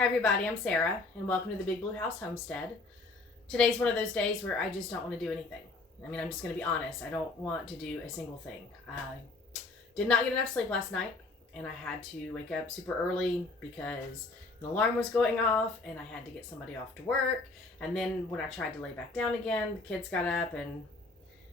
Hi everybody, I'm Sarah, and welcome to the Big Blue House Homestead. Today's one of those days where I just don't want to do anything. I'm just going to be honest. I don't want to do a single thing. I did not get enough sleep last night, and I had to wake up super early because an alarm was going off, and I had to get somebody off to work. And then when I tried to lay back down again, the kids got up, and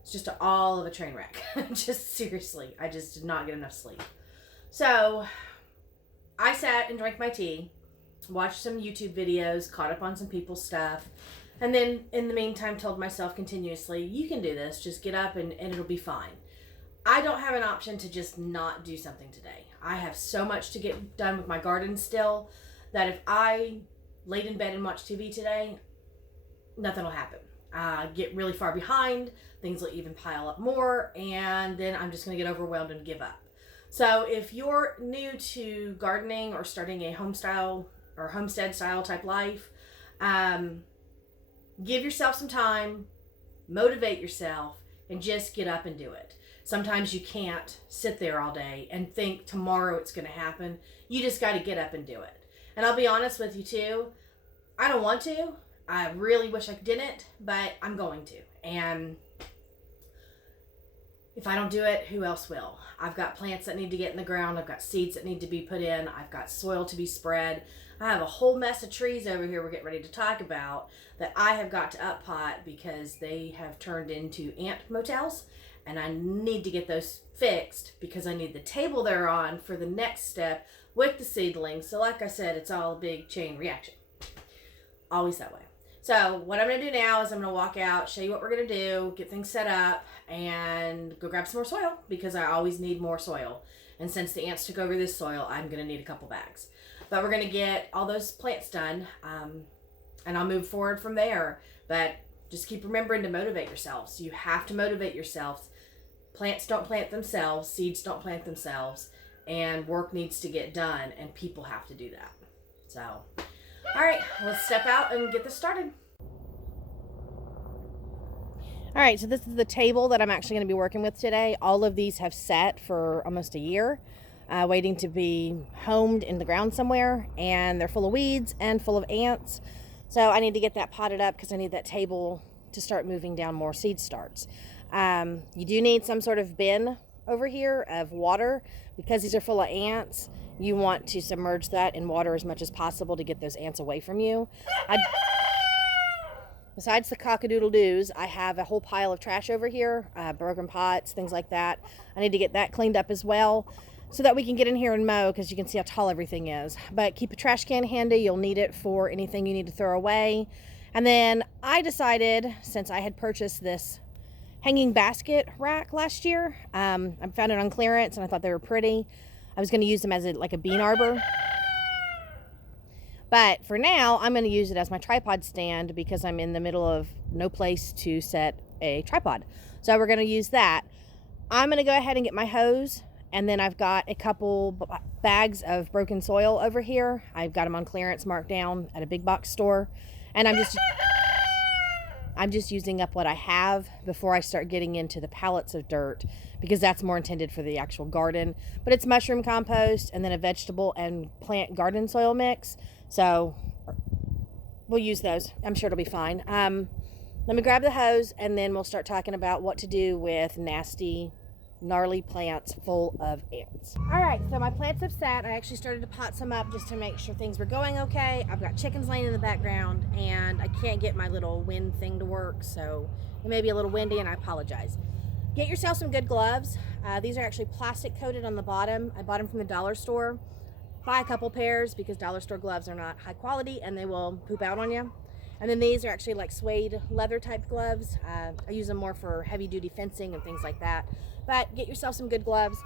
it's just all of a train wreck. Just seriously, I just did not get enough sleep. So I sat and drank my tea, watched some YouTube videos, caught up on some people's stuff, and then in the meantime told myself continuously, you can do this, just get up and it'll be fine. I don't have an option to just not do something today. I have so much to get done with my garden still that if I laid in bed and watched TV today, nothing will happen. Get really far behind, things will even pile up more, and then I'm just going to get overwhelmed and give up. So if you're new to gardening or starting a homestead style type life, give yourself some time, motivate yourself, and just get up and do it. Sometimes you can't sit there all day and think tomorrow it's going to happen. You just got to get up and do it. And I'll be honest with you too, I don't want to. I really wish I didn't, but I'm going to. And if I don't do it, who else will? I've got plants that need to get in the ground. I've got seeds that need to be put in. I've got soil to be spread. I have a whole mess of trees over here we're getting ready to talk about that I have got to uppot because they have turned into ant motels, and I need to get those fixed because I need the table they're on for the next step with the seedlings. So like I said, it's all a big chain reaction. Always that way. So what I'm going to do now is I'm going to walk out, show you what we're going to do, get things set up, and go grab some more soil because I always need more soil. And since the ants took over this soil, I'm going to need a couple bags. But we're going to get all those plants done, and I'll move forward from there. But just keep remembering to motivate yourselves. You have to motivate yourselves. Plants don't plant themselves. Seeds don't plant themselves. And work needs to get done, and people have to do that. So, all right, let's step out and get this started. All right, so this is the table that I'm actually going to be working with today. All of these have sat for almost a year. Waiting to be homed in the ground somewhere, and they're full of weeds and full of ants. So I need to get that potted up because I need that table to start moving down more seed starts. You do need some sort of bin over here of water because these are full of ants. You want to submerge that in water as much as possible to get those ants away from you. Besides the cock-a-doodle-doos, I have a whole pile of trash over here, broken pots, things like that. I need to get that cleaned up as well, so that we can get in here and mow because you can see how tall everything is. But keep a trash can handy. You'll need it for anything you need to throw away. And then I decided, since I had purchased this hanging basket rack last year, I found it on clearance and I thought they were pretty. I was going to use them as like a bean arbor. But for now, I'm going to use it as my tripod stand because I'm in the middle of no place to set a tripod. So we're going to use that. I'm going to go ahead and get my hose. And then I've got a couple bags of broken soil over here. I've got them on clearance marked down at a big box store. And I'm just using up what I have before I start getting into the pallets of dirt because that's more intended for the actual garden. But it's mushroom compost and then a vegetable and plant garden soil mix. So we'll use those. I'm sure it'll be fine. Let me grab the hose and then we'll start talking about what to do with nasty, gnarly plants full of ants. All right, so my plants have sat. I actually started to pot some up just to make sure things were going okay. I've got chickens laying in the background and I can't get my little wind thing to work, so it may be a little windy and I apologize. Get yourself some good gloves. These are actually plastic coated on the bottom. I bought them from the dollar store. Buy a couple pairs because dollar store gloves are not high quality and they will poop out on you. And then these are actually like suede leather type gloves. I use them more for heavy duty fencing and things like that. But get yourself some good gloves,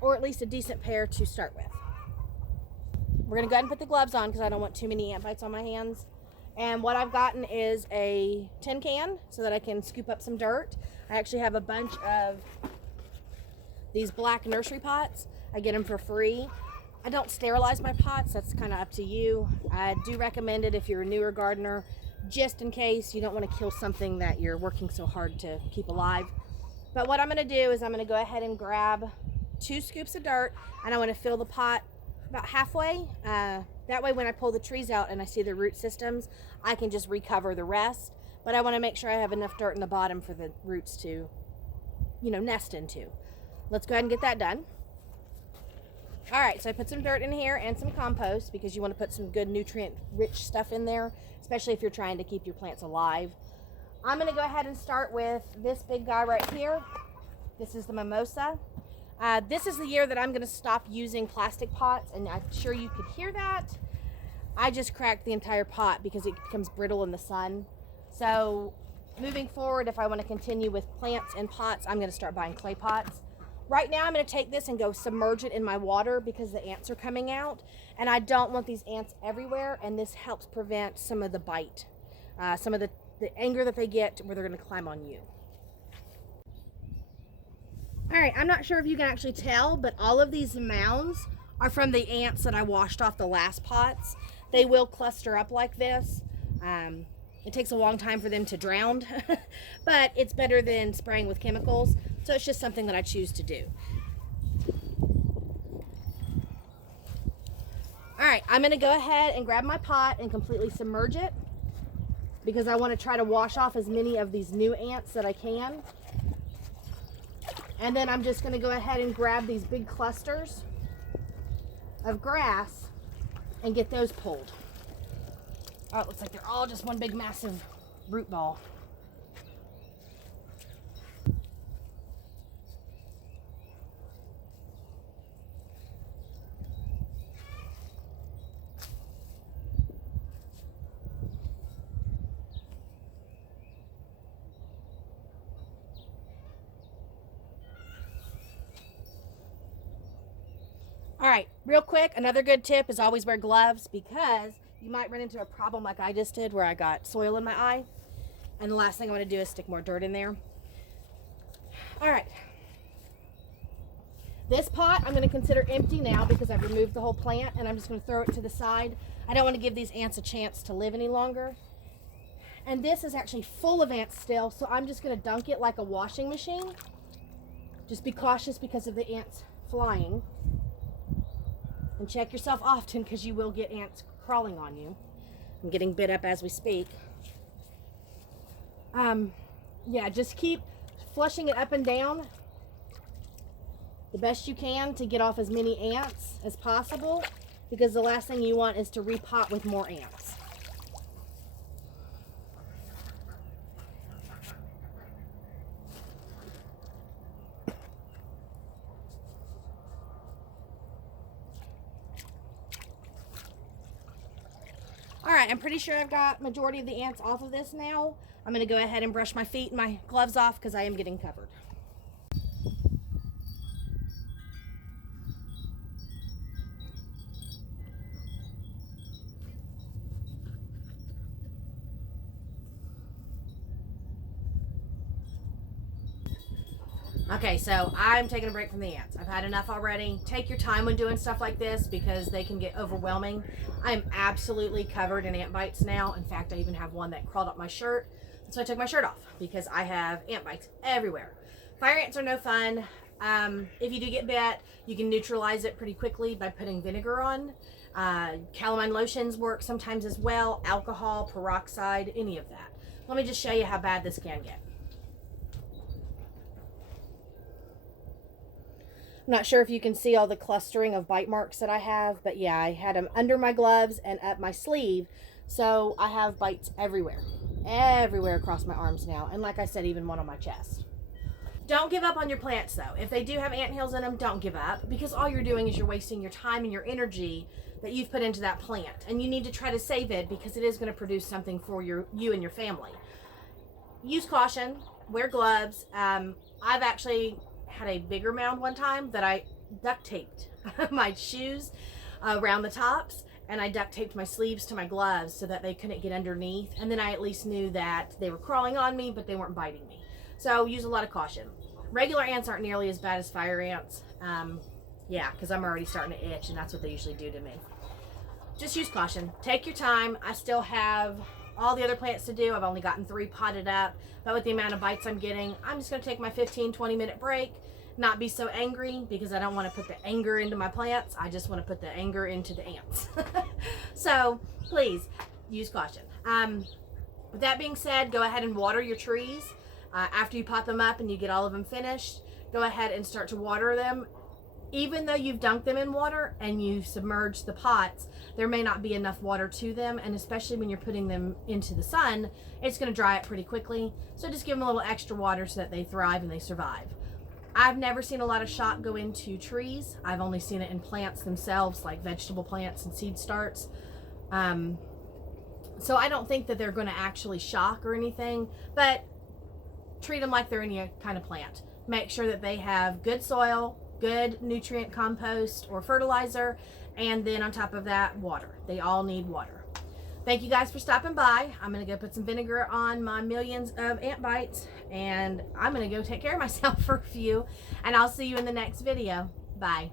or at least a decent pair to start with. We're gonna go ahead and put the gloves on because I don't want too many ant bites on my hands. And what I've gotten is a tin can so that I can scoop up some dirt. I actually have a bunch of these black nursery pots. I get them for free. I don't sterilize my pots, that's kind of up to you. I do recommend it if you're a newer gardener, just in case you don't want to kill something that you're working so hard to keep alive. But what I'm going to do is I'm going to go ahead and grab 2 scoops of dirt, and I want to fill the pot about halfway. That way when I pull the trees out and I see the root systems, I can just recover the rest. But I want to make sure I have enough dirt in the bottom for the roots to, nest into. Let's go ahead and get that done. All right, so I put some dirt in here and some compost because you want to put some good nutrient-rich stuff in there, especially if you're trying to keep your plants alive. I'm going to go ahead and start with this big guy right here. This is the mimosa. This is the year that I'm going to stop using plastic pots, and I'm sure you could hear that. I just cracked the entire pot because it becomes brittle in the sun. So moving forward, if I want to continue with plants in pots, I'm going to start buying clay pots. Right now I'm going to take this and go submerge it in my water because the ants are coming out, and I don't want these ants everywhere, and this helps prevent some of the bite, some of the anger that they get where they're going to climb on you. All right, I'm not sure if you can actually tell, but all of these mounds are from the ants that I washed off the last pots. They will cluster up like this. It takes a long time for them to drown, but it's better than spraying with chemicals. So it's just something that I choose to do. All right, I'm gonna go ahead and grab my pot and completely submerge it because I want to try to wash off as many of these new ants that I can. And then I'm just gonna go ahead and grab these big clusters of grass and get those pulled. Oh, it looks like they're all just one big massive root ball. All right, real quick, another good tip is always wear gloves because you might run into a problem like I just did where I got soil in my eye. And the last thing I want to do is stick more dirt in there. All right. This pot I'm going to consider empty now because I've removed the whole plant, and I'm just going to throw it to the side. I don't want to give these ants a chance to live any longer. And this is actually full of ants still, so I'm just going to dunk it like a washing machine. Just be cautious because of the ants flying. And check yourself often because you will get ants crawling on you. I'm getting bit up as we speak. Yeah, just keep flushing it up and down the best you can to get off as many ants as possible, because the last thing you want is to repot with more ants. All right, I'm pretty sure I've got majority of the ants off of this now. I'm gonna go ahead and brush my feet and my gloves off because I am getting covered. Okay, so I'm taking a break from the ants. I've had enough already. Take your time when doing stuff like this because they can get overwhelming. I'm absolutely covered in ant bites now. In fact, I even have one that crawled up my shirt. So I took my shirt off because I have ant bites everywhere. Fire ants are no fun. If you do get bit, you can neutralize it pretty quickly by putting vinegar on. Calamine lotions work sometimes as well. Alcohol, peroxide, any of that. Let me just show you how bad this can get. I'm not sure if you can see all the clustering of bite marks that I have, but yeah, I had them under my gloves and up my sleeve. So I have bites everywhere across my arms now. And like I said, even one on my chest. Don't give up on your plants though. If they do have anthills in them, don't give up, because all you're doing is you're wasting your time and your energy that you've put into that plant. And you need to try to save it because it is going to produce something for you and your family. Use caution, wear gloves. I've actually had a bigger mound one time that I duct taped my shoes around the tops, and I duct taped my sleeves to my gloves so that they couldn't get underneath, and then I at least knew that they were crawling on me but they weren't biting me. So use a lot of caution. Regular ants aren't nearly as bad as fire ants. Yeah, because I'm already starting to itch, and that's what they usually do to me. Just use caution. Take your time. I still have all the other plants to do. I've only gotten 3 potted up, but with the amount of bites I'm getting, I'm just going to take my 15-20 minute break not be so angry, because I don't want to put the anger into my plants. I just want to put the anger into the ants. So please use caution. With that being said, go ahead and water your trees. After you pot them up and you get all of them finished, go ahead and start to water them. Even though you've dunked them in water and you've submerged the pots, there may not be enough water to them, and especially when you're putting them into the sun, it's going to dry up pretty quickly. So just give them a little extra water so that they thrive and they survive. I've never seen a lot of shock go into trees. I've only seen it in plants themselves, like vegetable plants and seed starts. So I don't think that they're going to actually shock or anything, but treat them like they're any kind of plant. Make sure that they have good soil, good nutrient compost or fertilizer, and then on top of that, water. They all need water. Thank you guys for stopping by. I'm going to go put some vinegar on my millions of ant bites, and I'm going to go take care of myself for a few, and I'll see you in the next video. Bye.